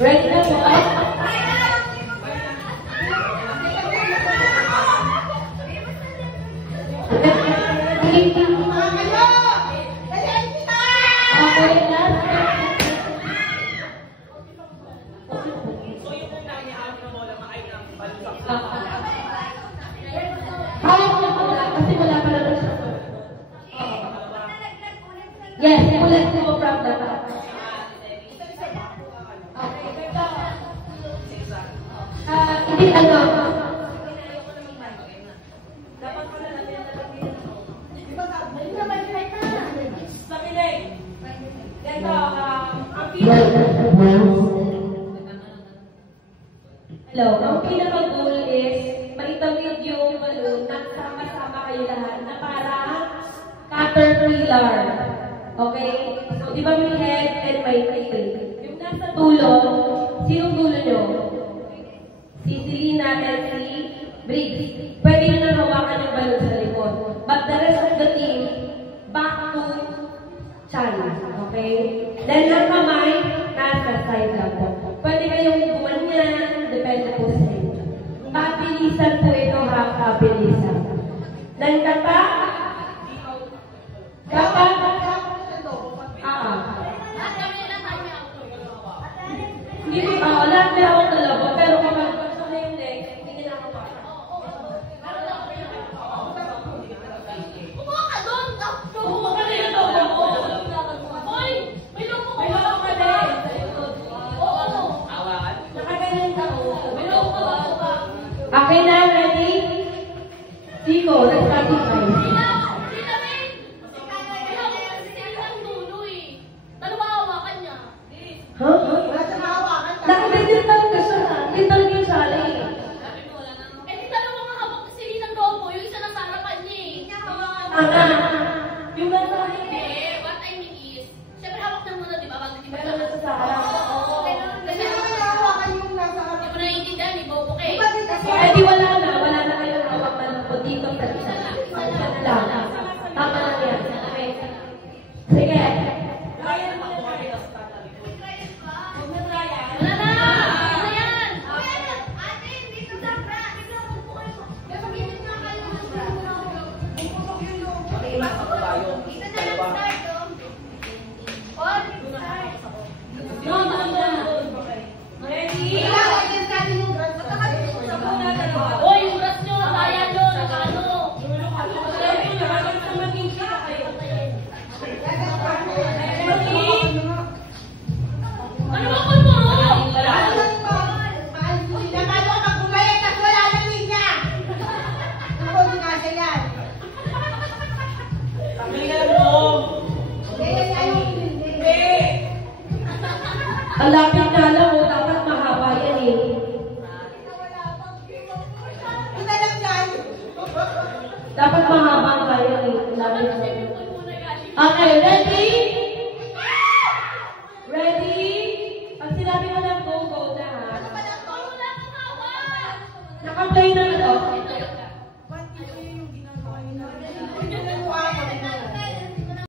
Ready na po? Yes, ulit po from the back. Hindi ano. Dapat ko na natin hello, ang pinaka-goal is maitawid yung balloon na sama-sama kayo lahat na parang caterpillar. Okay? So, di ba may head and may tail? Yung nasa dulo, sinong dulo nyo? Si Selena and si Briggs. Pwede nyo na hawakan yung balloon sa likod. But the rest of the team, back to Chan. Okay? Then, ang kamay, nasa side lang po. Pwede kayong gumanyan, depende po sa inyo. Pabilisan po ito ha, pabilisan. Then, kapag hindi po, lahat na ako dalawa, pero kapag gusto na yung leg, hindi na ako baka. Kumuha ka doon! Kumuha ka rin ito! Hoy! May loko ka din! Oo! Nakaganyan ka o. May loko ka. Okay na, ready? Siko, nag-satisfy. Ang lapit na lang, dapat mahaba yan eh. Dapat mahaba ka yan eh. Okay, ready? Ready? Pag sinabi mo lang go, go na ha. Naka-play na